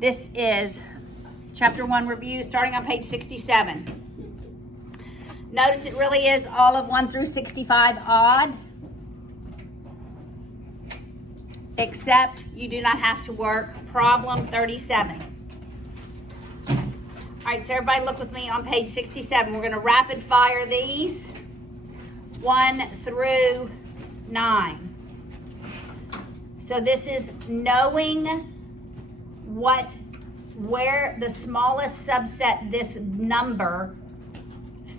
This is Chapter 1 review, starting on page 67. Notice it really is all of 1 through 65 odd, except you do not have to work problem 37. All right, so everybody look with me on page 67. We're going to rapid fire these 1 through 9. So this is knowing where the smallest subset this number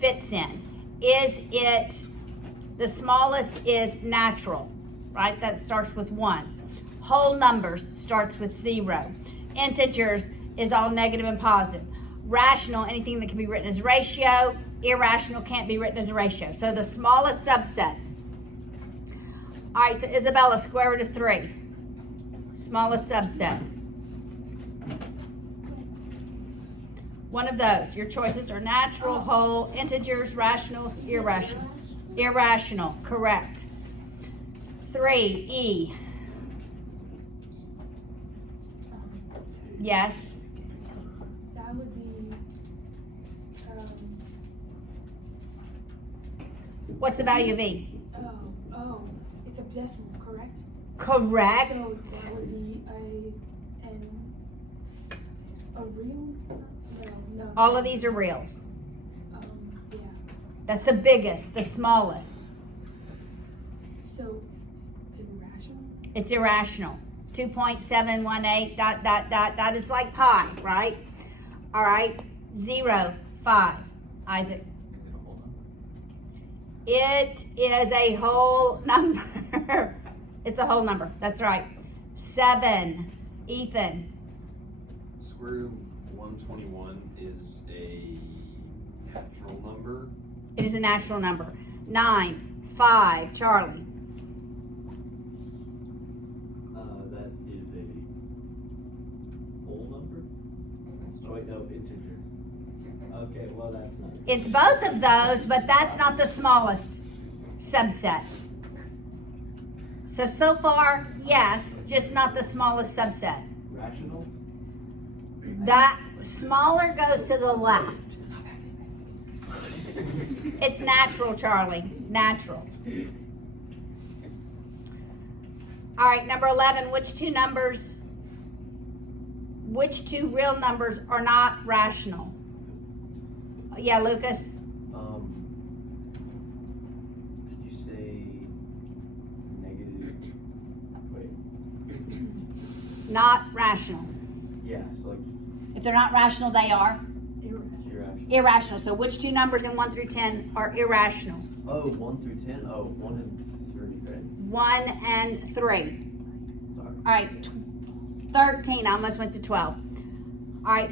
fits in. The smallest is natural, right? That starts with 1. Whole numbers starts with 0. Integers is all negative and positive. Rational, anything that can be written as a ratio. Irrational can't be written as a ratio. So the smallest subset. All right, so Isabella, square root of 3. Smallest subset. One of those. Your choices are natural, whole, integers, rationals, irrational. Irrational, correct. 3, E. Yes. That would be, What's the value of E? it's a decimal, correct? Correct. So that would be a real? No. All of these are reals. Yeah. That's the biggest, the smallest. So, irrational? It's irrational. 2.718, that is like pi, right? All right, 0, 5. Isaac. It is a whole number. It's a whole number, that's right. 7, Ethan. Square root of 121 is a natural number. It is a natural number. 9, 5, Charlie. That is a whole number? Oh wait, no, integer. Okay, well that's not. It's both of those, but that's not the smallest subset. So far, yes, just not the smallest subset. Rational? That smaller goes to the left. It's natural, Charlie. Natural. All right, number 11. Which two real numbers are not rational? Yeah, Lucas. Did you say negative? Wait. Not rational. Yeah, so like If they're not rational, they are irrational. irrational. So which two numbers in 1 through 10 are irrational? Oh, 1 through 10? Oh, 1 and 3, right? 1 and 3. Sorry. All right, 13. I almost went to 12. All right.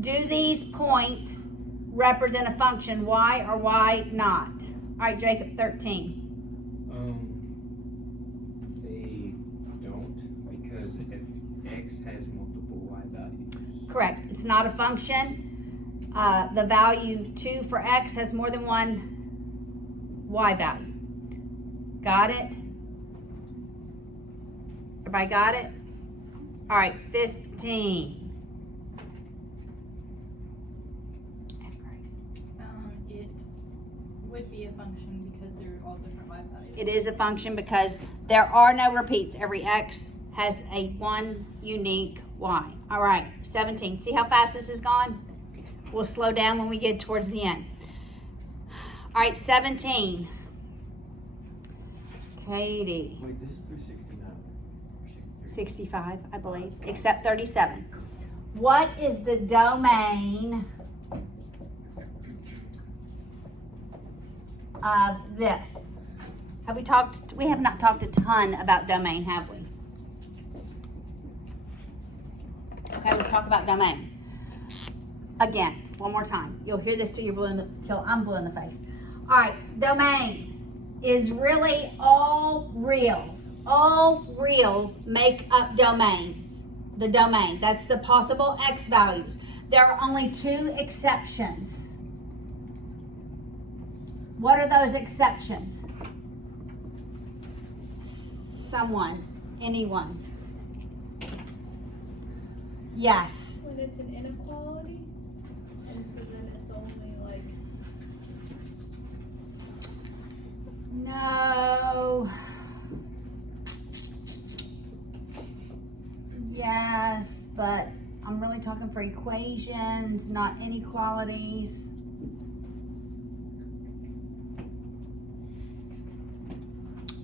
Do these points represent a function, y or y not? All right, Jacob, 13. They don't, because if x has multiple y values. Everett. It's not a function. The value 2 for x has more than one y value. Got it? Everybody got it? All right, 15. It would be a function because they're all different y values. It is a function because there are no repeats. Every x has a one unique y. All right, 17. See how fast this is gone? We'll slow down when we get towards the end. All right, 17. Katie. Wait, this is 369. 65, I believe, except 37. What is the domain of this? Have we talked? We have not talked a ton about domain, have we? Okay, let's talk about domain. Again, one more time. You'll hear this till I'm blue in the face. All right, domain is really all reals. All reals make up domains. The domain, that's the possible x values. There are only 2 exceptions. What are those exceptions? Someone, anyone. Yes. When it's an inequality, and so then it's only like, No. Yes, but I'm really talking for equations, not inequalities.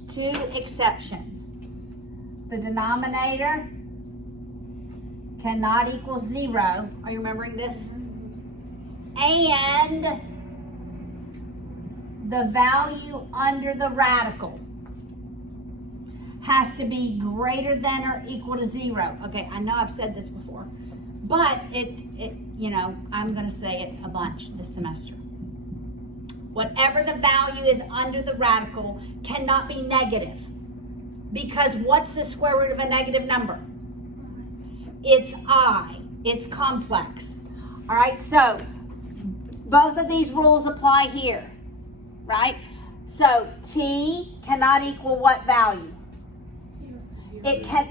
Two exceptions. The denominator cannot equal 0. Are you remembering this? And the value under the radical has to be greater than or equal to 0. Okay, I know I've said this before, but I'm going to say it a bunch this semester. Whatever the value is under the radical cannot be negative, because what's the square root of a negative number? It's I. It's complex. All right, so both of these rules apply here, right? So t cannot equal what value? It can,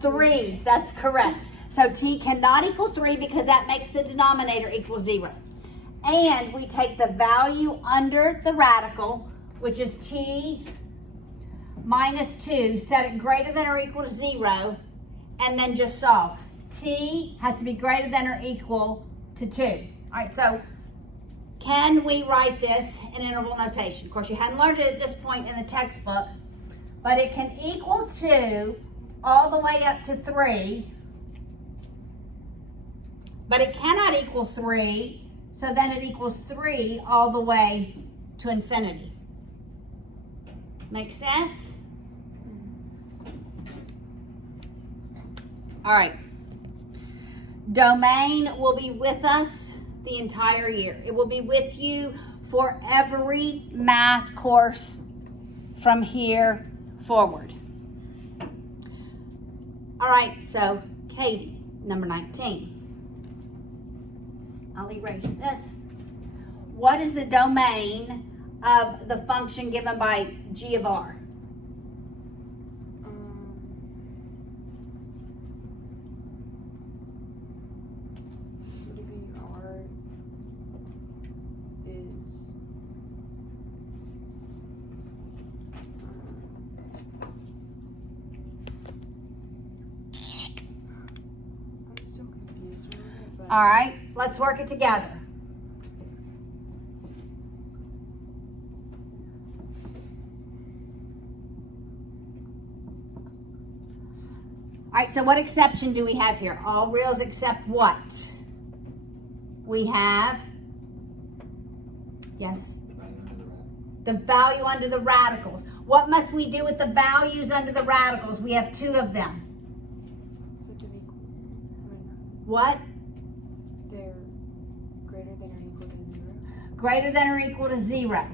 3, that's correct. So t cannot equal 3 because that makes the denominator equal 0. And we take the value under the radical, which is t minus 2, set it greater than or equal to 0, and then just solve. T has to be greater than or equal to 2. All right, so can we write this in interval notation? Of course, you hadn't learned it at this point in the textbook, but it can equal 2 all the way up to 3, but it cannot equal 3, so then it equals 3 all the way to infinity. Make sense? All right. Domain will be with us the entire year. It will be with you for every math course from here forward. All right, so Katie, number 19. I'll erase this. What is the domain of the function given by g of r? Would it be R is I'm still confused with it, but All right, let's work it together. All right, so what exception do we have here? All reals except what? We have, yes, the value under the radicals. What must we do with the values under the radicals? We have 2 of them. so to be What? they're greater than or equal to 0. Greater than or equal to 0.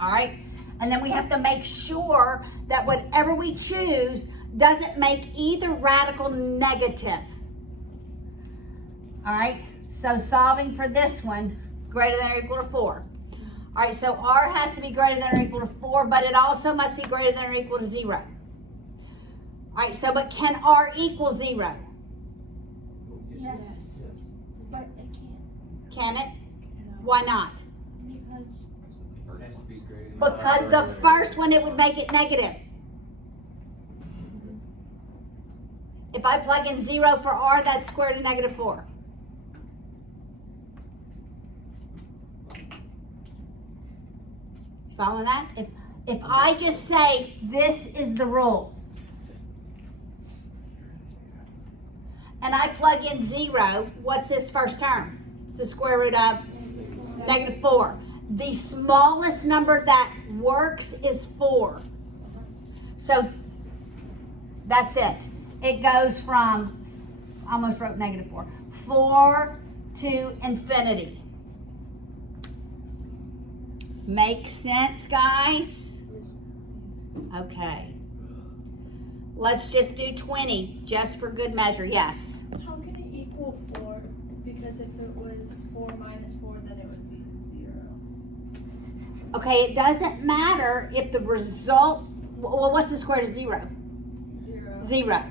All right, and then we have to make sure that whatever we choose doesn't make either radical negative. All right, so solving for this one, greater than or equal to 4. All right, so r has to be greater than or equal to 4, but it also must be greater than or equal to 0. All right, so but can r equal 0? Yes. But it can't, Can it? Why not? because It has to be greater than. Because the first one, it would make it negative. If I plug in 0 for r, that's square root of negative 4. Following that? If I just say this is the rule, and I plug in 0, what's this first term? It's the square root of negative 4. The smallest number that works is 4. So that's it. It goes from, I almost wrote negative 4, 4 to infinity. Make sense, guys? Okay. Let's just do 20, just for good measure. Yes. how can it equal 4? Because if it was 4 minus 4, then it would be 0. Okay, it doesn't matter if the result, well, what's the square root of 0? 0. 0.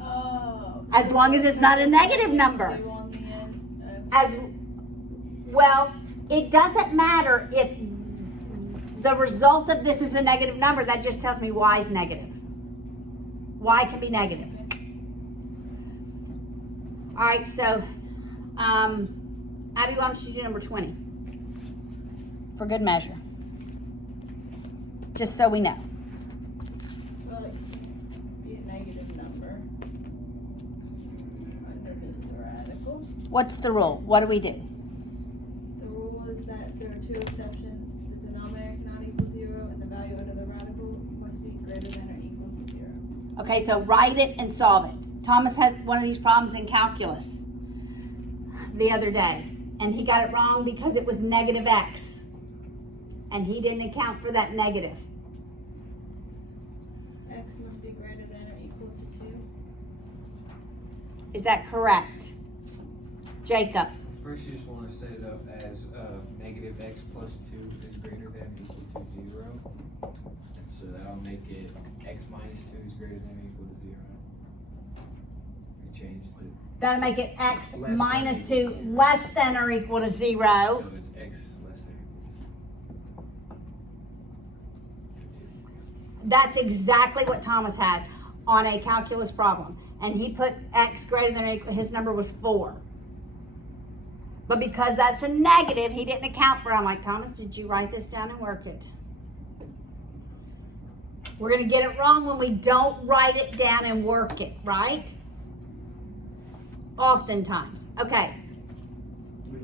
Oh. As long as it's not a negative number. 2 on the end. As well, it doesn't matter if the result of this is a negative number. That just tells me y is negative. Y can be negative. All right, so Abby, why don't you do number 20 for good measure, just so we know. Well, it can be a negative number. Under the radical. What's the rule? What do we do? The rule is that there are 2 exceptions. The denominator cannot equal 0, and the value under the radical must be greater than or equal to 0. Okay, so write it and solve it. Thomas had one of these problems in calculus the other day, and he got it wrong because it was negative x, and he didn't account for that negative. X must be greater than or equal to 2. Is that correct? Jacob? First, you just want to set it up as negative x plus 2 is greater than or equal to 0. So that'll make it x minus 2 is greater than or equal to 0. We changed it. That'll make it x Less than minus or 2 equal. less than or equal to 0. So it's x less than or That's exactly what Thomas had on a calculus problem. And he put x greater than or equal, his number was 4. But because that's a negative, he didn't account for it. I'm like, Thomas, did you write this down and work it? We're going to get it wrong when we don't write it down and work it, right? Oftentimes. Okay. Wait.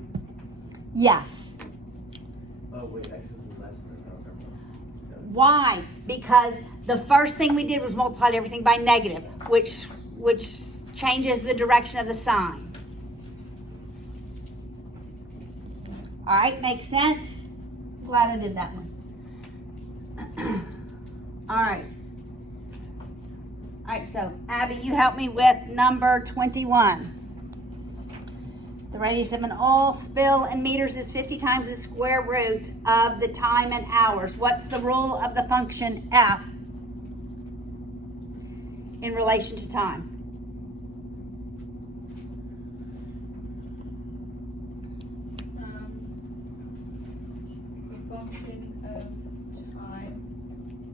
Yes. Oh, wait, x is less than, oh, never mind. Why? Because the first thing we did was multiplied everything by negative, which changes the direction of the sign. All right, makes sense? Glad I did that one. All right. All right, so Abby, you help me with number 21. The radius of an oil spill in meters is 50 times the square root of the time in hours. What's the rule of the function f in relation to time? The function of time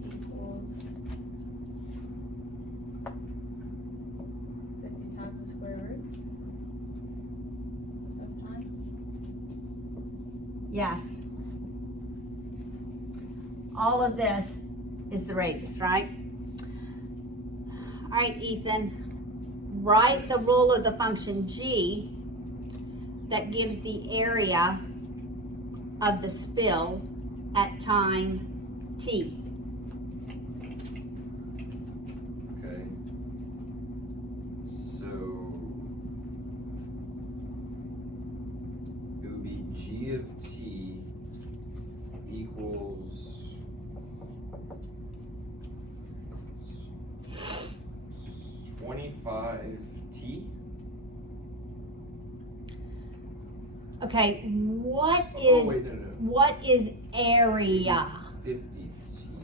equals 50 times the square root of time. Yes. All of this is the radius, right? All right, Ethan, write the rule of the function g that gives the area of the spill at time t. Okay. So it would be g of t equals 25t. Okay, what Oh, is wait, no. what is area? 50t.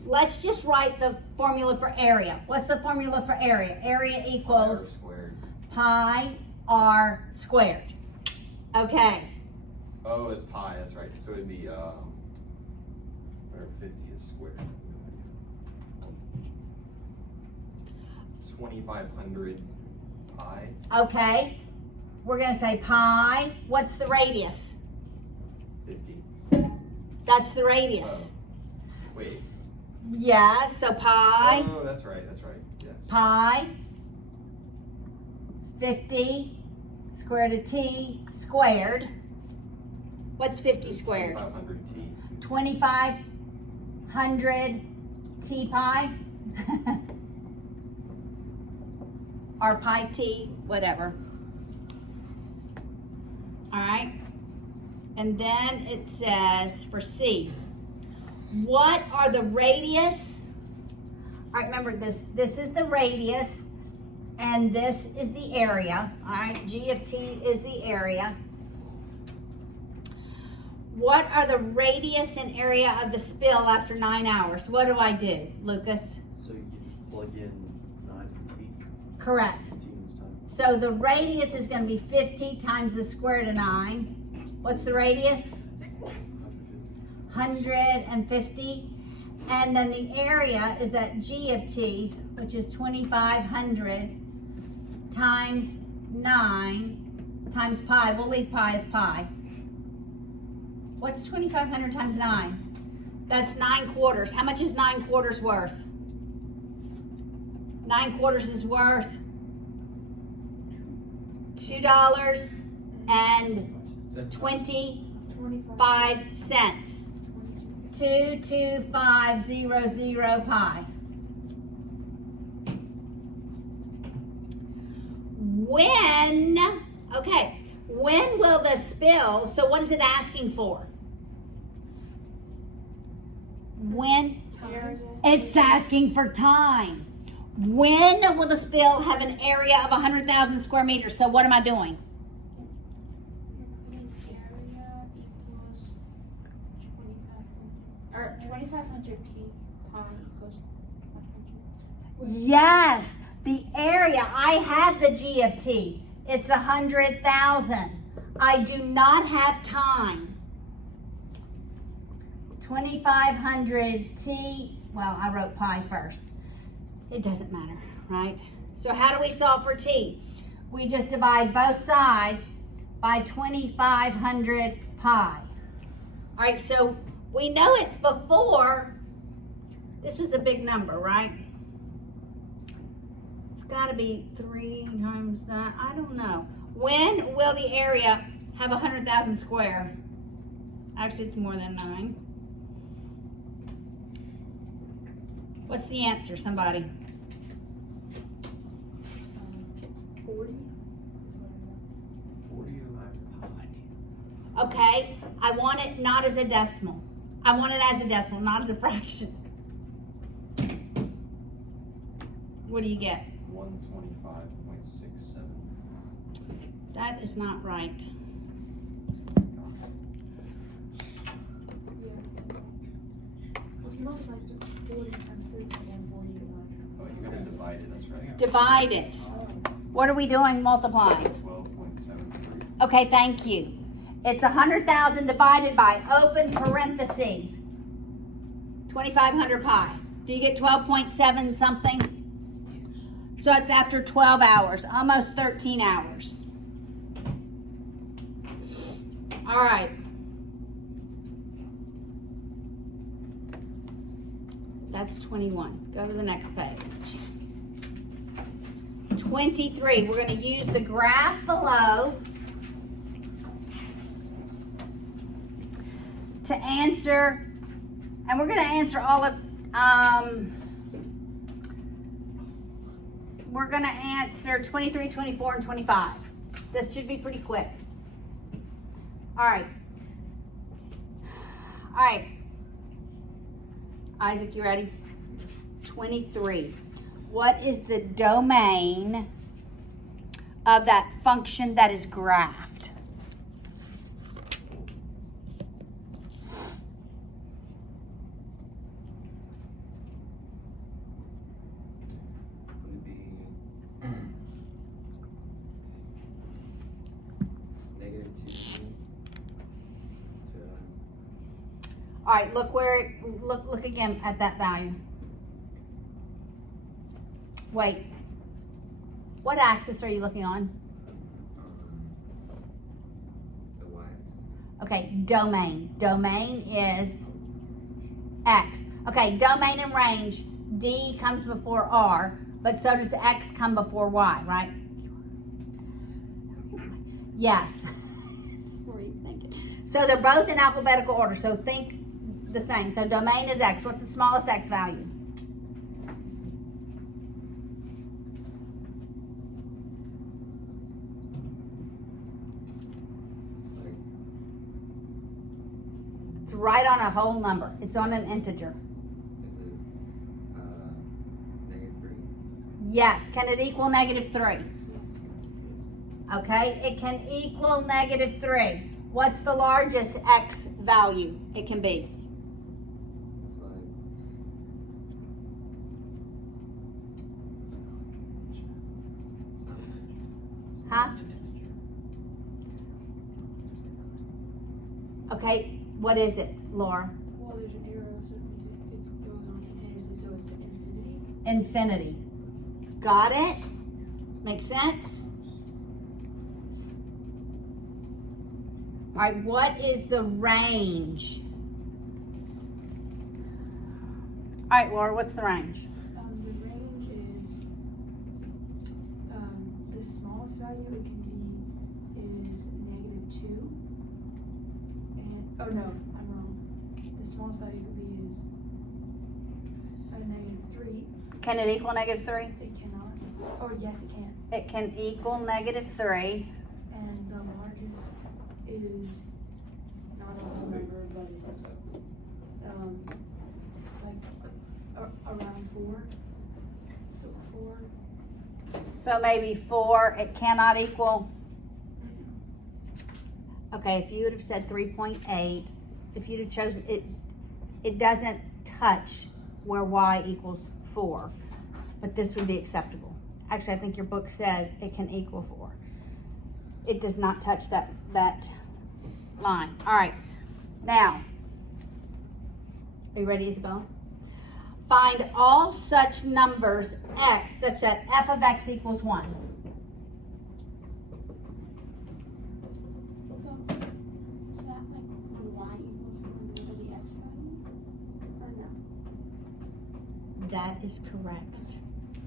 Let's just write the formula for area. What's the formula for area? Area R equals squared. pi r squared. Okay. Oh, it's pi, that's right. So it'd be, whatever 50 is squared. 2500 pi. Okay. We're going to say pi. What's the radius? 50. That's the radius. Oh. Wait. Yeah, so pi. Oh, that's right, yes. Pi 50 square root of t squared. What's 50 squared? 2500t. 2500 t pi. Or pi t, whatever. All right. And then it says for C, what are the radius? All right, remember this is the radius and this is the area. All right, G of T is the area. What are the radius and area of the spill after 9 hours? What do I do, Lucas? So you just plug in 9 from t. Correct. It's t So the radius is going to be 50 times the square root of 9. What's the radius? 150. And then the area is that g of t, which is 2,500 times 9 times pi. We'll leave pi as pi. What's 2,500 times 9? That's 9 quarters. How much is 9 quarters worth? 9 quarters is worth $2.25. 22500 pi. When will the spill, so what is it asking for? When? It's asking for time. When will the spill have an area of 100,000 square meters? So what am I doing? Area equals 2,500 t pi equals 100. Yes, the area, I have the G of T. It's 100,000. I do not have time. 2,500 T, well, I wrote pi first. It doesn't matter, right? So how do we solve for T? We just divide both sides by 2,500 pi. All right, so we know it's before, this was a big number, right? It's gotta be 3 times that, I don't know. When will the area have 100,000 square? Actually, it's more than 9. What's the answer, somebody? 40? 40 divided by pi. Okay, I want it not as a decimal. I want it as a decimal, not as a fraction. What do you get? 125.67. That is not right. If you multiply 40 times 3 and 40 divided. Oh, you're gonna divide it, that's right. Divide it. What are we doing multiplying? 12.73. Okay, thank you. It's 100,000 divided by open parentheses 2,500 pi. Do you get 12.7 something? So it's after 12 hours, almost 13 hours. All right. That's 21. Go to the next page. 23. We're going to use the graph below to answer, and we're going to answer all of, we're going to answer 23, 24, and 25. This should be pretty quick. All right. All right. Isaac, you ready? 23. What is the domain of that function that is graphed? Would it be -2 to All right, look where, look again at that value. Wait, what axis are you looking on? the y-axis? Okay, domain. Domain is X. Okay, domain and range, D comes before R, but so does X come before Y, right? Yes. What were you thinking? So they're both in alphabetical order, so think the same. So domain is X. What's the smallest X value? It's right on a whole number. It's on an integer. Is it -3? Yes. Can it equal -3? Okay, it can equal -3. What's the largest X value it can be? It's like Huh? Okay, what is it, Laura? Well, there's an arrow, so it goes on continuously, so it's infinity. Infinity. Got it? Make sense? All right, what is the range? All right, Laura, what's the range? The range is, the smallest value it can be is -2. And, oh no, I'm wrong. The smallest value it could be is -3. Can it equal -3? It cannot. Oh, yes, it can. It can equal -3. And the largest is not a whole number, but it's, like, around 4. So 4. So maybe 4, it cannot equal. Okay, if you would have said 3.8, if you'd have chosen it, it doesn't touch where y equals 4, but this would be acceptable. Actually, I think your book says it can equal 4. It does not touch that line. All right, now, are you ready, Isabel? Find all such numbers x such that f of x equals 1. So, is that like when y equals 1 over the x value? Or no? That is correct.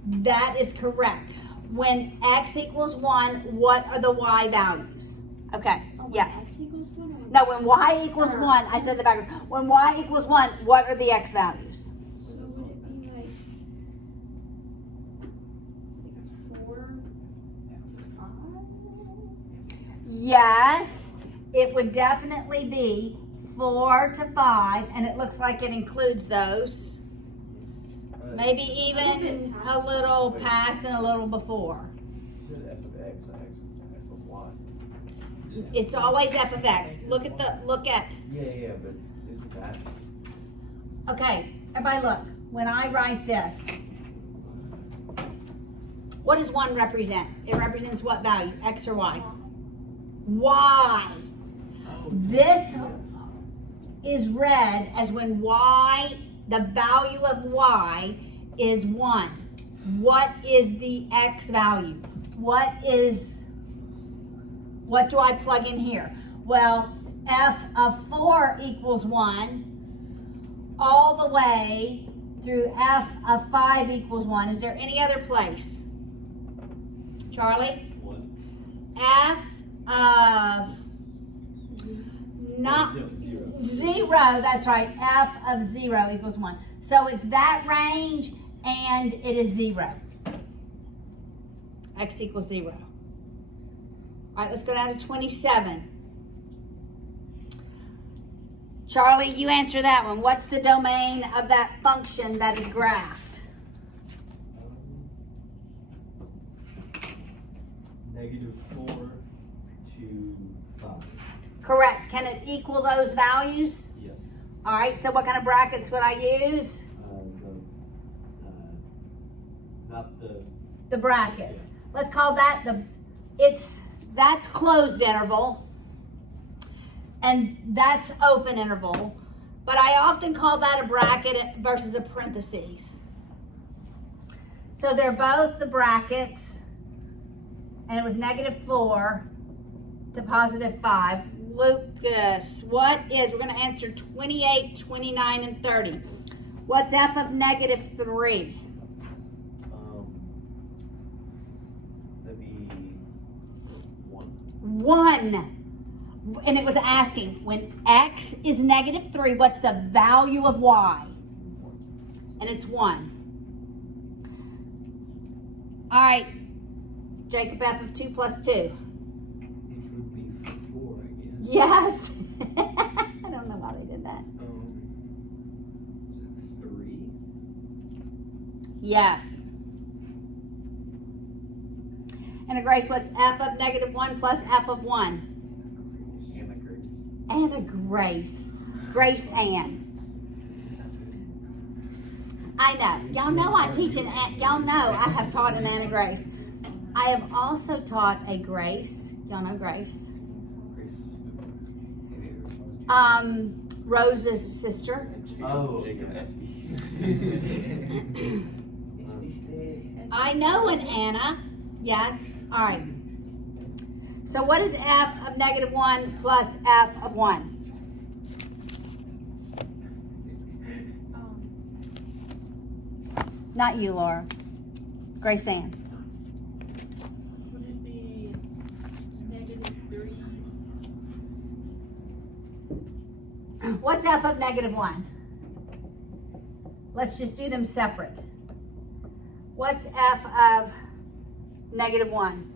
That is correct. When x equals 1, what are the y values? Okay, Oh, when yes. x equals 1 or when No, when y equals 1, I said the backwards. When y equals 1, what are the x values? So would it be like 4 to 5? Yes, it would definitely be 4 to 5, and it looks like it includes those. Maybe even a little past and a little before. You said f of x, not f of y. It's always f of x. Look at. Yeah, but isn't that? Okay, everybody look. When I write this, what does 1 represent? It represents what value? X or y? Y. This is read as when y, the value of y is 1. What is the x value? What do I plug in here? Well, f of 4 equals 1 all the way through f of 5 equals 1. Is there any other place? Charlie? 1. F of not 0, that's right. F of 0 equals 1. So it's that range and it is 0. X equals 0. All right, let's go down to 27. Charlie, you answer that one. What's the domain of that function that is graphed? -4 to 5. Correct. Can it equal those values? Yes. All right, so what kind of brackets would I use? Not the. The brackets. Let's call that that's closed interval. And that's open interval. But I often call that a bracket versus a parentheses. So they're both the brackets. And it was -4 to +5. Lucas, we're going to answer 28, 29, and 30. What's f of -3? That'd be 1. 1. And it was asking, when x is -3, what's the value of y? And it's 1. All right, Jacob, f of 2 + 2. Which would be 4, I guess. Yes. I don't know why they did that. 3. Yes. And Grace, what's f of -1 + f of 1? Anna Grace. Grace Ann. I know. Y'all know I teach y'all know I have taught an Anna Grace. I have also taught a Grace. Y'all know Grace. Rose's sister. Oh. I know an Anna. Yes. All right. So what is f of negative 1 plus f of 1? Not you, Laura. Grace Ann. Would it be -3? What's f of negative 1? Let's just do them separate. What's f of negative 1?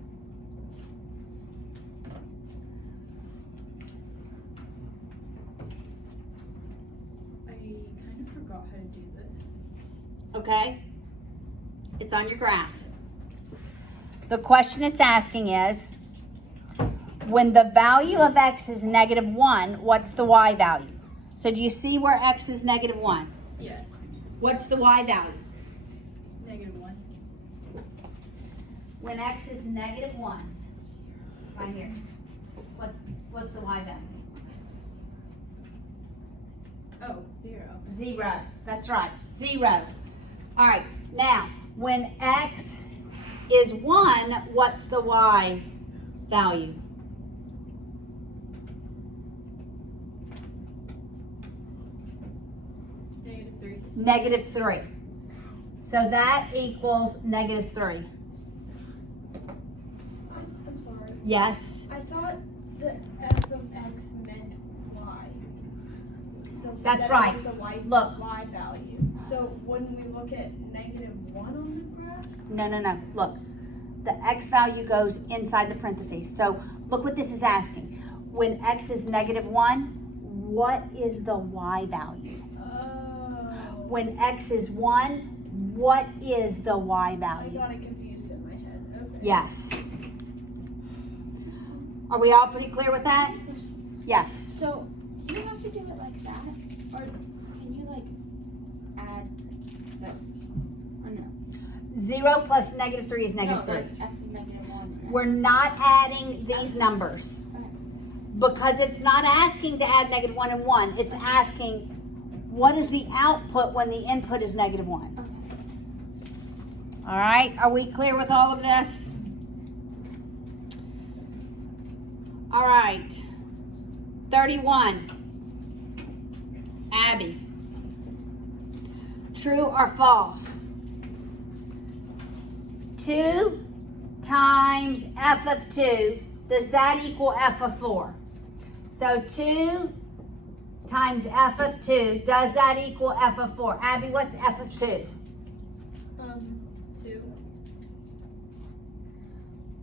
I kind of forgot how to do this. Okay? It's on your graph. The question it's asking is, when the value of x is negative 1, what's the y value? So do you see where x is negative 1? Yes. What's the y value? -1. When x is negative 1, right here, what's the y value? Oh, 0. 0. That's right. 0. All right. Now, when x is 1, what's the y value? -3. Negative 3. So that equals negative 3. I'm sorry. Yes. I thought the f of x meant y. That's that right. was the Look. y value. So when we look at -1 on the graph, No. Look. The x value goes inside the parentheses. So look what this is asking. When x is negative 1, what is the y value? When x is 1, what is the y I value? got it confused in my head. Okay. Yes. Are we all pretty clear with that? Yes. So, do you have to do it like that? Or can you, like, add those? Or no? 0 plus negative 3 is negative 3. Like f of -1. We're not adding these numbers. Okay. Because it's not asking to add negative 1 and 1. It's asking what is the output when the input is negative 1. Okay. All right, are we clear with all of this? All right, 31. Abby. True or false? 2 times f of 2, does that equal f of 4? So 2 times f of 2, does that equal f of 4? Abby, what's f of 2? 2.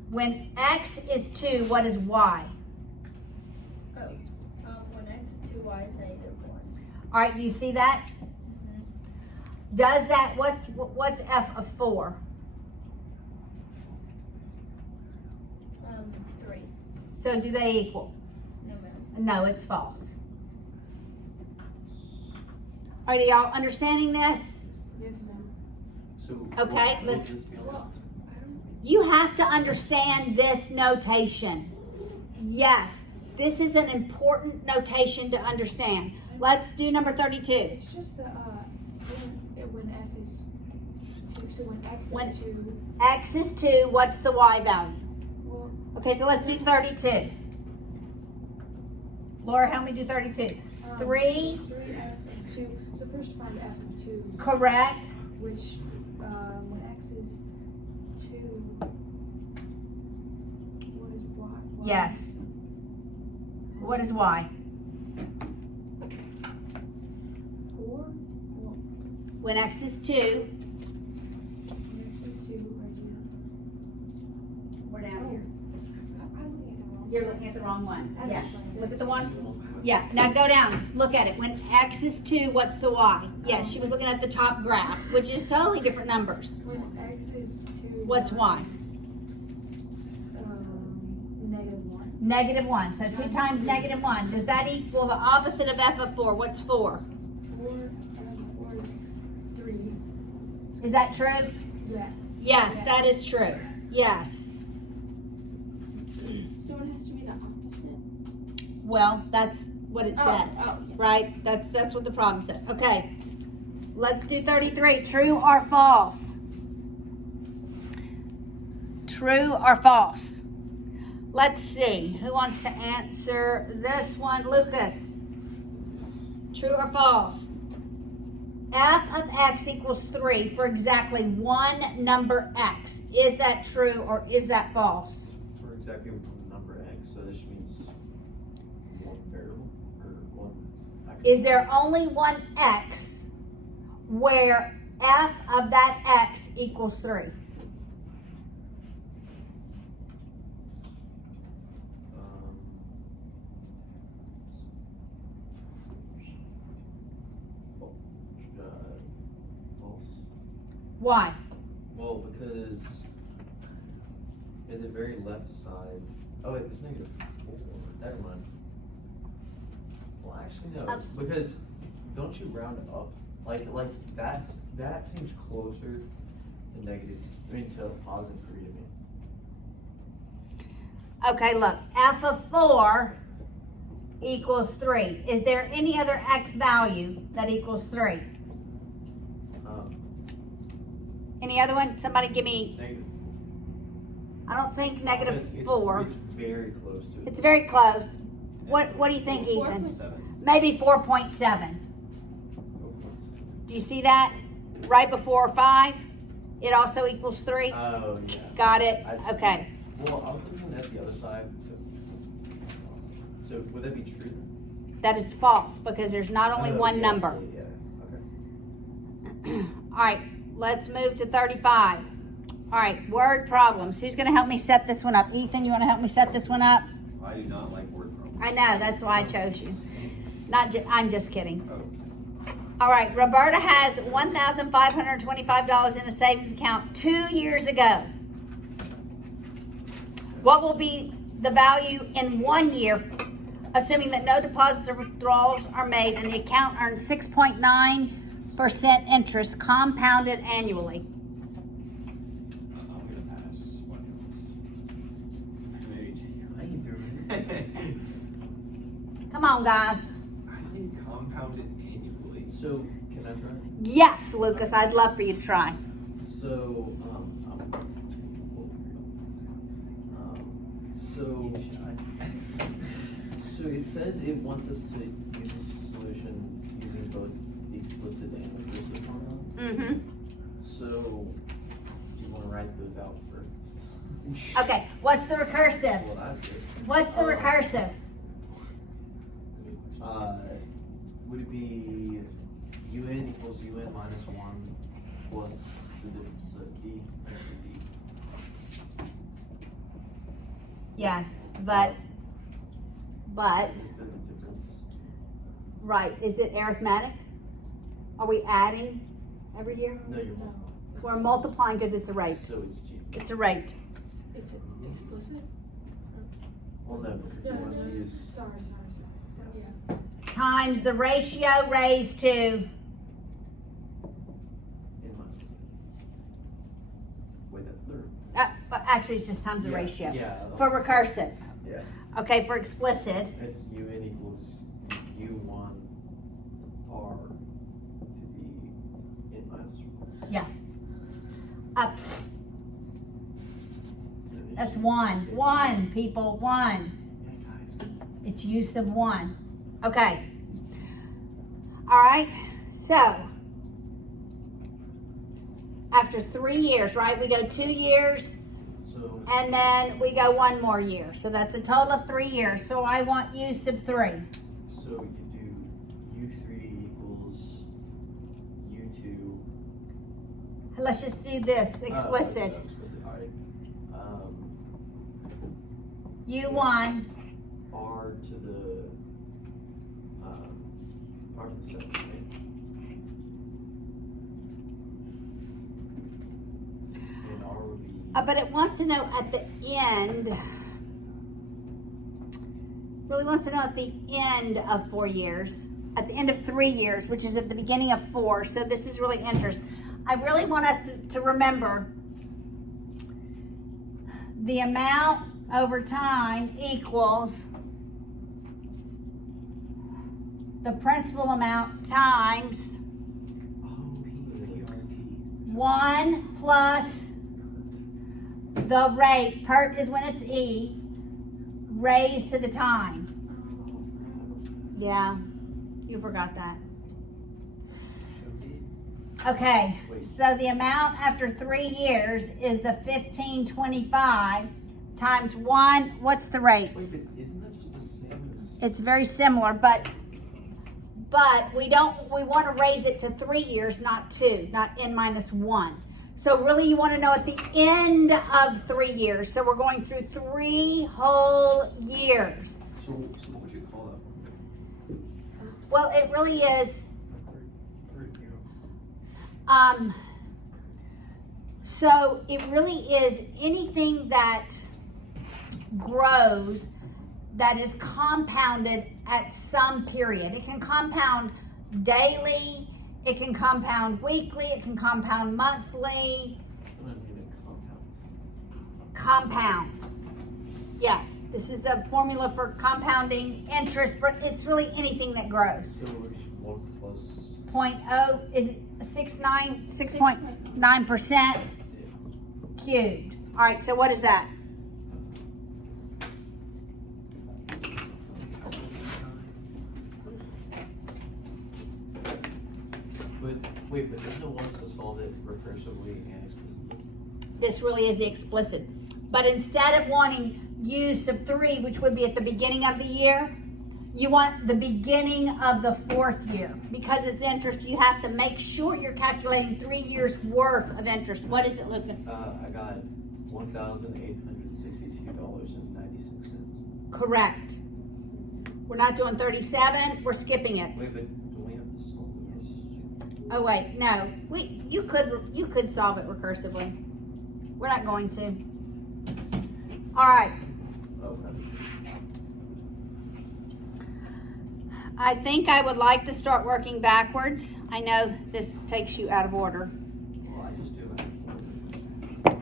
When x is 2, what is y? When x is 2, y is -1. All right, you see that? Does that, what's f of 4? 3. So do they equal? No, ma'am. No, it's false. Are y'all understanding this? Yes, ma'am. So. Okay, what let's- would this be like? You have to understand this notation. Yes, this is an important notation to understand. Let's do number 32. It's just the when f is 2. So when x When- is 2, X is 2, what's the y value? well, Okay, so let's do 32. Laura, help me do 32. 3, 3f of 2. So first find f of 2, correct. which when x is 2, what is y? Yes. What is y? 4. Well, When x is 2, when x is 2 right here. we're down here. I'm looking at the wrong. You're looking at the wrong one. I Yes. understand. Look at the one. Yeah. Now go down. Look at it. When x is 2, what's the y? Yes, she was looking at the top graph, which is totally different numbers. When x is 2. What's y? -1. Negative 1. So 2 times negative 1. Does that equal the opposite of f of 4? What's 4? 4 is 3. Is that true? Yeah. Yes, that is true. Yes. So it has to be the opposite? Well, that's what it said, yeah. right? That's what the problem said. Okay, let's do 33. True or false? True or false? Let's see. Who wants to answer this one? Lucas. True or false? F of x equals 3 for exactly one number x. Is that true or is that false? For exactly the number x, so this means one variable or one. Is there only one x where f of that x equals 3? False. Why? Well, because in the very left side. Oh wait, it's -4. Never mind. Well, actually no, because don't you round up? Like that seems closer to negative. I mean to positive 3 to me. Okay, look, f of 4 equals 3. Is there any other x value that equals 3? Any other one? Somebody give me, Negative. I don't think negative It's 4. It's very close to it. It's very close. What do you think, Ethan? 4.7. Maybe 4.7. Do you see that? Right before 5, it also equals 3. Oh yeah. Got it? I'd see. Okay. Well, I'm thinking that's the other side. So would that be true? That is false because there's not only Oh, one yeah, number. Yeah. Okay. All right, let's move to 35. All right, word problems. Who's going to help me set this one up? Ethan, you want to help me set this one up? I do not like word problems. I know, that's why I chose you. I'm just kidding. Oh. All right, Roberta has $1,525 in a savings account 2 years ago. What will be the value in 1 year, assuming that no deposits or withdrawals are made and the account earns 6.9% interest compounded annually? I'm gonna pass. Just one. Maybe How you doing? Come on, guys. I think compounded annually. So can I try? Yes, Lucas, I'd love for you to try. So so it says it wants us to use a solution using both the explicit and implicit formula. Mm-hmm. So do you want to write those out first? Okay, what's the recursive? Well, that's good. What's the recursive? Would it be un equals un minus 1 plus the difference of d times d? Yes, but, Is the difference? right, is it arithmetic? Are we adding every year? No, you're not. We're multiplying because it's a rate. So it's g. It's a rate. It's explicit? Well, no, because No, you want no, to use. sorry. Yeah. Times the ratio raised to, In mind. Wait, that's the. actually it's just times the Yeah, ratio. yeah, For recursive. Yeah. Okay, for explicit, It's un equals u1 r to the in minus 1. yeah. That's 1. 1, people, 1. Yeah, guys. It's use of 1. Okay. All right, so after 3 years, right? We go 2 years So and then we go 1 more year. So that's a total of 3 years. So I want u sub 3. So you do u3 equals u2. Let's just do this, explicit. Explicit, all right. U1, R to the R to the 7th, right? And R would be but it wants to know at the end, really wants to know at the end of 4 years, at the end of 3 years, which is at the beginning of 4. So this is really interesting. I really want us to remember the amount over time equals the principal amount times Oh, PRT. 1 plus the rate. PERT is when it's E, raised to the time. Yeah, you forgot that. Okay, so the amount after 3 years is the 1525 times 1. What's the rate? Wait, but isn't that just the same as? It's very similar, but we want to raise it to 3 years, not 2, not n minus 1. So really you want to know at the end of 3 years. So we're going through 3 whole years. So what would you call that? Well, it really is, so it really is anything that grows that is compounded at some period. It can compound daily, it can compound weekly, it can compound monthly. I'm gonna need a compound. Compound. Yes, this is the formula for compounding interest, but it's really anything that grows. So it's 1 plus. 0.0 is 6.9% cubed. All right, so what is that? But wait, but there's no one to solve it recursively and explicitly. This really is the explicit. But instead of wanting u sub 3, which would be at the beginning of the year, you want the beginning of the 4th year. Because it's interest, you have to make sure you're calculating 3 years worth of interest. What is it, Lucas? I got $1,862.96. Correct. We're not doing 37, we're skipping it. Wait, but do we have to solve this? Oh wait, no. You could solve it recursively. We're not going to. All right. Okay. I think I would like to start working backwards. I know this takes you out of order, Well, I just do it.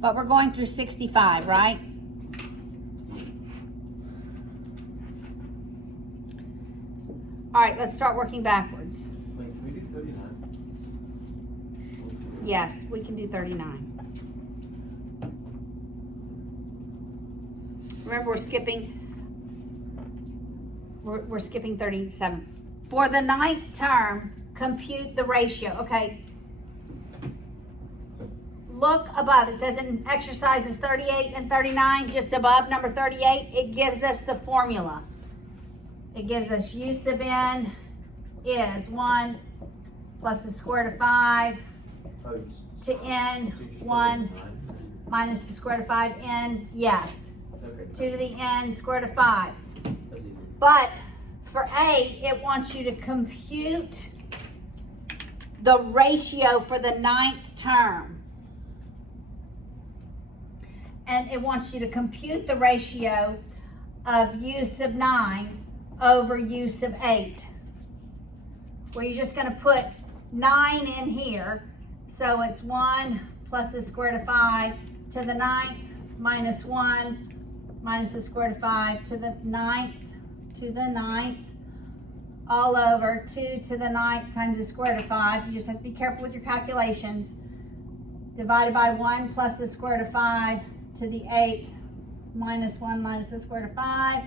but we're going through 65, right? All right, let's start working backwards. Wait, can we do 39? Yes, we can do 39. Remember, we're skipping 37. For the 9th term, compute the ratio. Okay. Look above. It says in exercises 38 and 39, just above number 38, it gives us the formula. It gives us u sub n is 1 plus the square root of 5 Oh, to n, so you just put 1 it in 9? minus the square root of 5n, yes. Okay. 2 to the n, square root of 5. That's easy. But for A, it wants you to compute the ratio for the 9th term. And it wants you to compute the ratio of u sub 9 over u sub 8. Where you're just going to put 9 in here. So it's 1 plus the square root of 5 to the 9th minus 1 minus the square root of 5 to the 9th all over 2 to the 9th times the square root of 5. You just have to be careful with your calculations. Divided by 1 plus the square root of 5 to the 8th minus 1 minus the square root of 5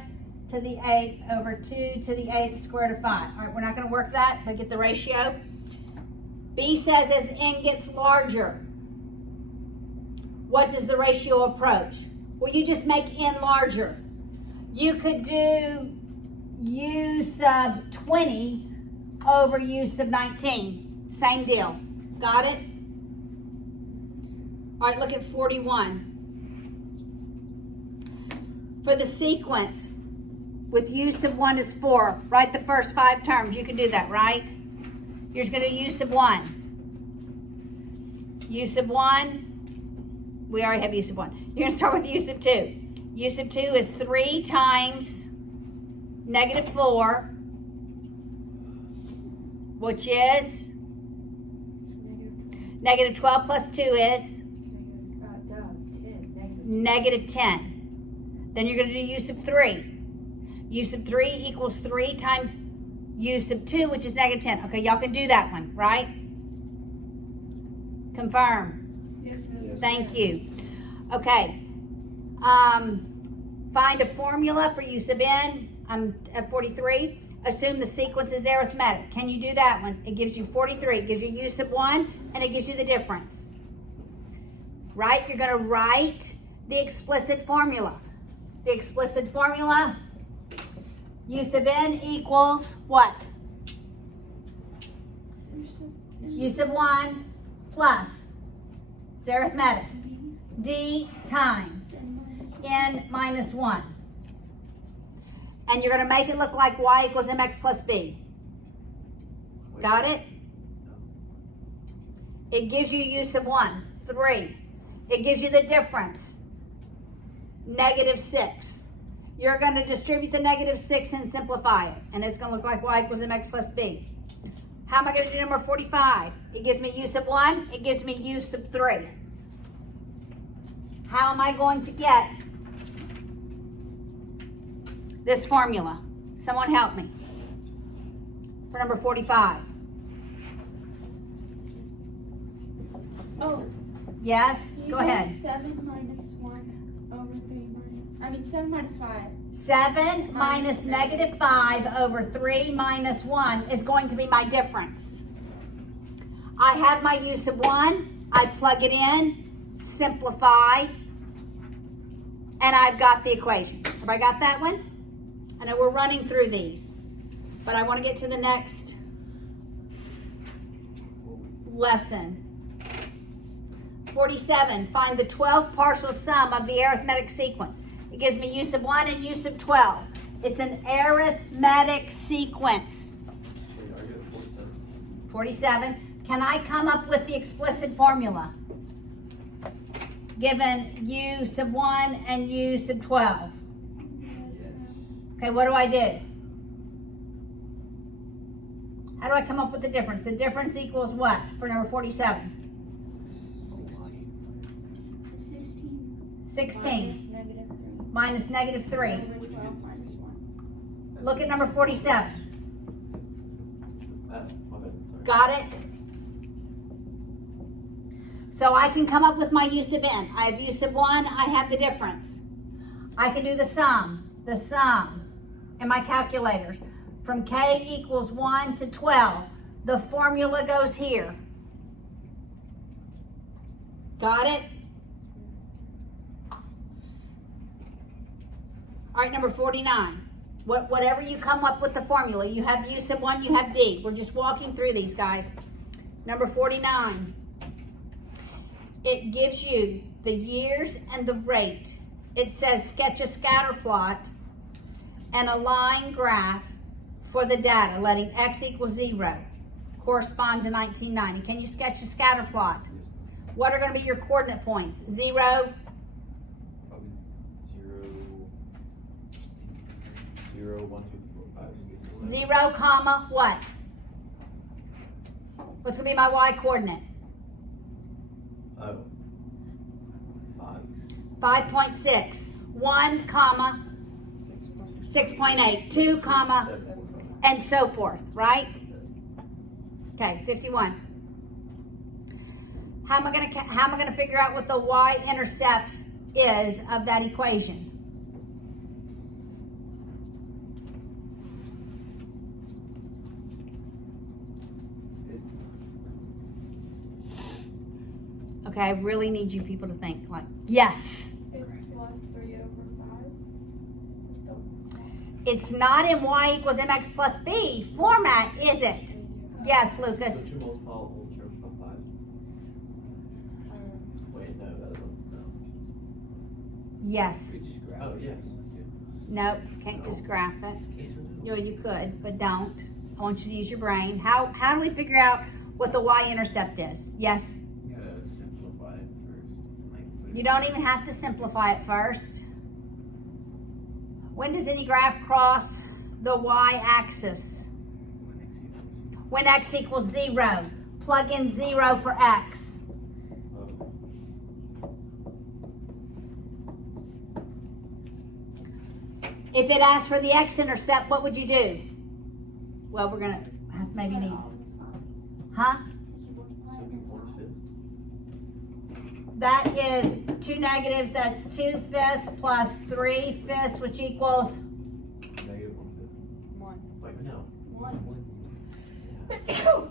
to the 8th over 2 to the 8th square root of 5. All right, we're not going to work that, but get the ratio. B says as n gets larger, what does the ratio approach? Well, you just make n larger. You could do u sub 20 over u sub 19. Same deal. Got it? All right, look at 41. For the sequence, with u sub 1 is 4, write the first 5 terms. You can do that, right? You're just going to do u sub 1. U sub 1, we already have u sub 1. You're going to start with u sub 2. U sub 2 is 3 times negative 4, which is negative 12 plus 2 is 10. Negative 10. Then you're going to do u sub 3. U sub 3 equals 3 times u sub 2, which is negative 10. Okay, y'all can do that one, right? Confirm. Yes, ma'am. Thank you. Okay. Find a formula for u sub n. I'm at 43. Assume the sequence is arithmetic. Can you do that one? It gives you 43. It gives you u sub 1, and it gives you the difference. Right? You're going to write the explicit formula. The explicit formula, u sub n equals what? U sub 1 plus, it's arithmetic, d times n minus 1. And you're going to make it look like y equals mx plus b. Got it? It gives you u sub 1, 3. It gives you the difference, negative 6. You're going to distribute the negative 6 and simplify it. And it's going to look like y equals mx plus b. How am I going to do number 45? It gives me u sub 1. It gives me u sub 3. How am I going to get this formula? Someone help me. For number 45. Oh, Yes? you Go did ahead. 7 minus 1 over 3 7 minus 5. 7 minus negative 5 over 3 minus 1 is going to be my difference. I have my u sub 1. I plug it in, simplify, and I've got the equation. Have I got that one? I know we're running through these, but I want to get to the next lesson. 47, find the 12th partial sum of the arithmetic sequence. It gives me u sub 1 and u sub 12. It's an arithmetic sequence. Wait, are you at 47? 47. Can I come up with the explicit formula? Given u sub 1 and u sub 12. Okay, what do I do? How do I come up with the difference? The difference equals what for number 47? 16. 16 Minus negative 3. minus negative 3. Over 12 minus 1. Look at number 47. My bad, sorry. Got it? So I can come up with my u sub n. I have u sub 1, I have the difference. I can do the sum in my calculators. From k equals 1 to 12, the formula goes here. Got it? All right, number 49. Whatever you come up with the formula, you have u sub 1, you have d. We're just walking through these, guys. Number 49. It gives you the years and the rate. It says sketch a scatter plot and a line graph for the data, letting x equal 0 correspond to 1990. Can you sketch a scatter plot? What are going to be your coordinate points? 0, Probably 0, 1, 2, 4, 5, 6, 7. 0, comma, what? What's going to be my y coordinate? Oh. 5. 5.6. 1, comma, 6.8. 2, comma, and so forth, right? Okay, 51. How am I going to figure out what the y-intercept is of that equation? Okay, I really need you people to think like, yes. It's plus 3 over 5. It's not in y equals mx plus b format, is it? Yes, Lucas. Would you multiply all whole terms by 5? Wait, no, that doesn't, no. Yes. We just grab Oh, it. yes. Nope, can't just graph it. Yes or no? Well, you could, but don't. I want you to use your brain. How do we figure out what the y-intercept is? Yes? You gotta simplify it first. Like, put You it- don't even have to simplify it first. When does any graph cross the y-axis? When x equals 0. Plug in 0 for x. If it asks for the x-intercept, what would you do? Well, we're gonna have maybe need, huh? So it'd be 1/5. That is 2 negatives, that's 2/5 plus 3/5, which equals, Negative 1/5. Wait, no.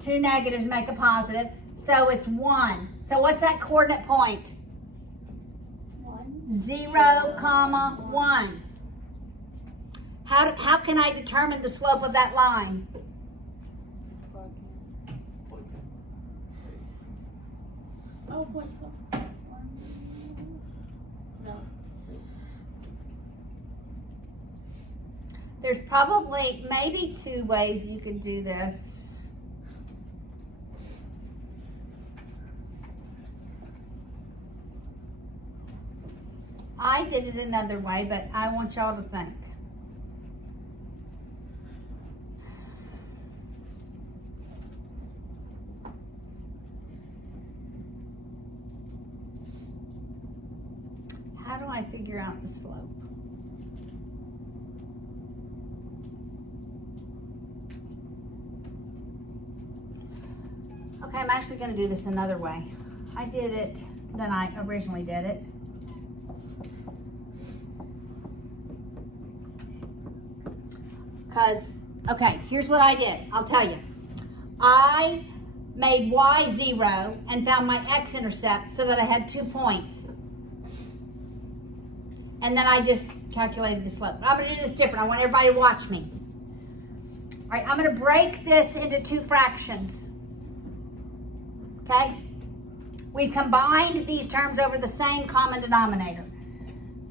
2 negatives make a positive, so it's 1. So what's that coordinate point? 0, comma 1. How can I determine the slope of that line? Plug in. Oh, boy, so. No. There's probably maybe 2 ways you could do this. I did it another way, but I want y'all to think. How do I figure out the slope? Okay, I'm actually going to do this another way. I did it than I originally did it. Okay, here's what I did. I'll tell you. I made y 0 and found my x-intercept so that I had 2 points. And then I just calculated the slope. I'm going to do this different. I want everybody to watch me. All right, I'm going to break this into 2 fractions. Okay? We've combined these terms over the same common denominator.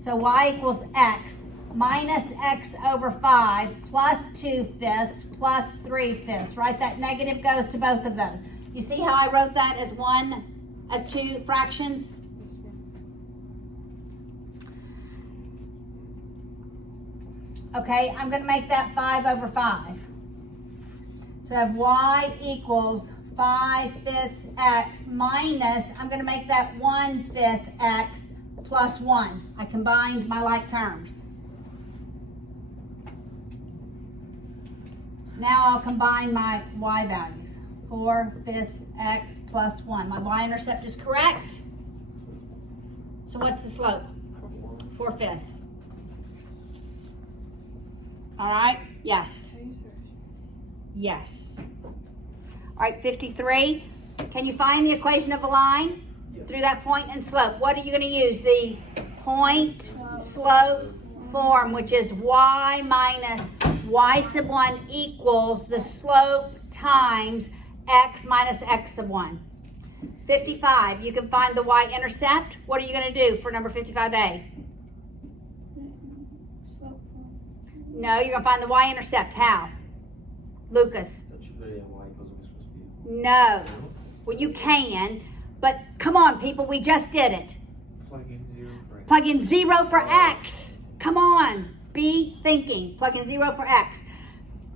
So y equals x minus x over 5 plus 2/5 plus 3/5, right? That negative goes to both of those. You see how I wrote that as 2 fractions? Okay, I'm going to make that 5 over 5. So I have y equals 5/5 x minus, I'm going to make that 1/5 x plus 1. I combined my like terms. Now I'll combine my y values. 4/5 x plus 1. My y-intercept is correct. So what's the slope? 4/5. All right? Yes. Yes. All right, 53. Can you find the equation of a line through that point and slope? What are you going to use? The point slope form, which is y minus y sub 1 equals the slope times x minus x sub 1. 55, you can find the y-intercept. What are you going to do for number 55a? No, you're going to find the y-intercept. How? Lucas? That should be y equals what it's supposed to be. No. Well, you can, but come on, people, we just did it. Plug in 0 for x. Plug in 0 for x. Come on, be thinking. Plug in 0 for x.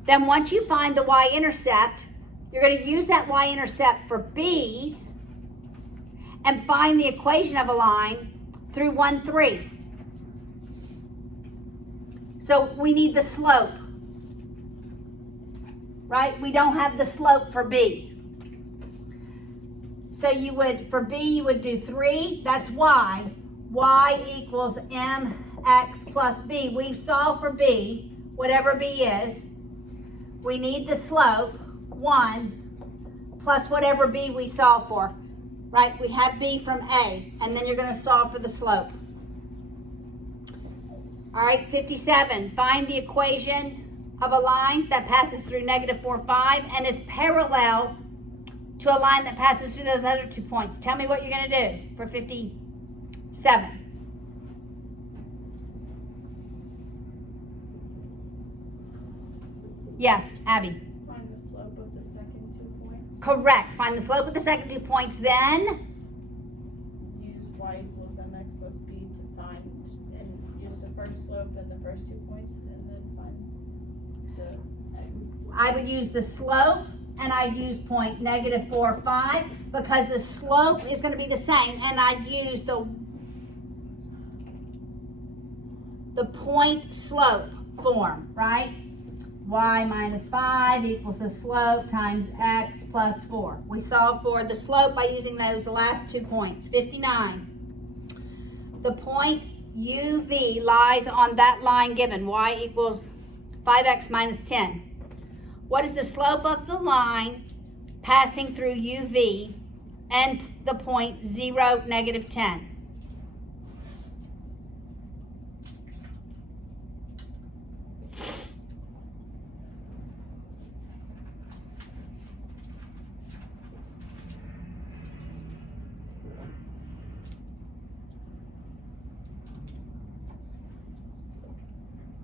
Then once you find the y-intercept, you're going to use that y-intercept for b and find the equation of a line through 1, 3. So we need the slope, right? We don't have the slope for b. So you would, for b, you would do 3, that's y. Y equals mx plus b. We've solved for b, whatever b is. We need the slope, 1, plus whatever b we solve for, right? We have b from a, and then you're going to solve for the slope. All right, 57. Find the equation of a line that passes through -4, 5 and is parallel to a line that passes through those other 2 points. Tell me what you're going to do for 57. Yes, Abby. Find the slope of the second 2 points. Correct. Find the slope of the second 2 points, then Use y equals mx plus b to find, and use the first slope and the first 2 points, and then find the I would use the slope, and I'd use point -4, 5, because the slope is going to be the same, and I'd use the point slope form, right? Y minus 5 equals the slope times x plus 4. We solve for the slope by using those last 2 points. 59. The point UV lies on that line given, y equals 5x minus 10. What is the slope of the line passing through UV and the point 0, negative 10?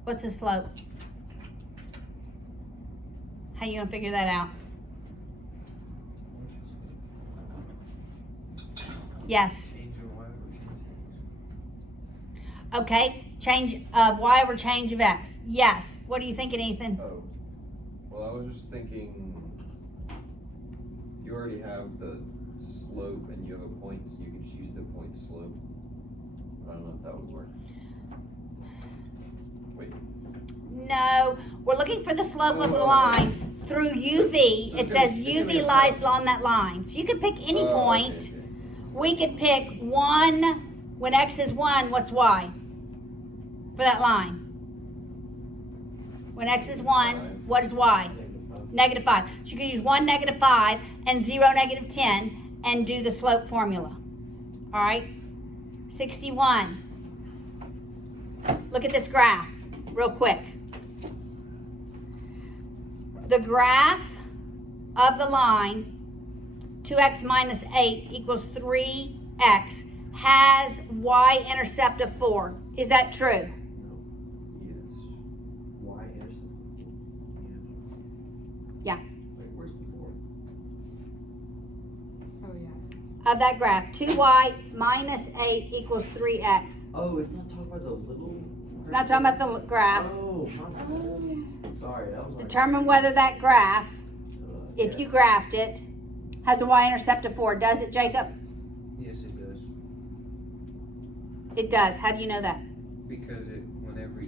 What's the slope? How you gonna figure that out? Yes. Okay, change of y over change of x. Yes. What are you thinking, Ethan? Oh, well, I was just thinking, you already have the slope and you have a point, so you can just use the point slope. I don't know if that would work. Wait. No, we're looking for the slope of the line through UV. So It it's says gonna be UV a lies problem. on that line. So you could pick any Oh, point. okay. We could pick 1, when x is 1, what's y? For that line. When x is 1, what is y? Negative 5. So you can use 1, negative 5, and 0, negative 10, and do the slope formula. All right? 61. Look at this graph, real quick. The graph of the line 2x minus 8 equals 3x has y-intercept of 4. Is that true? Yes. Y-intercept. Yeah. Wait, where's the 4? Oh, yeah. Of that graph, 2y minus 8 equals 3x. Oh, it's not talking about the little. It's not talking about the graph. Oh, my bad. Sorry, that was like. Determine whether that graph, if yeah. you graphed it, has a y-intercept of 4. Does it, Jacob? Yes, it does. It does. How do you know that? Because whenever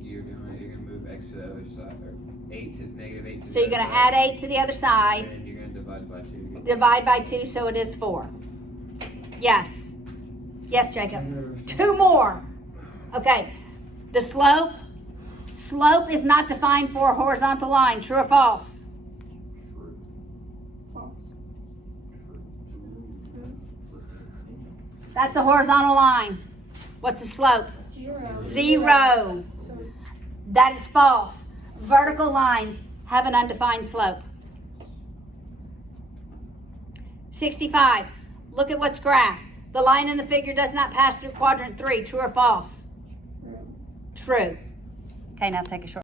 you're doing it, you're gonna move x to the other side, or 8 to negative 8 to So the you're other going to side, add 8 to the other side. and you're gonna divide by 2. Divide by 2, so it is 4. Yes. Yes, Jacob. 2 more. Okay. The slope. Slope is not defined for a horizontal line. True or false? True. That's a horizontal line. What's the slope? 0. 0. So That is false. Vertical lines have an undefined slope. 65. Look at what's graphed. The line in the figure does not pass through quadrant 3. True or false? True. Okay, now take a short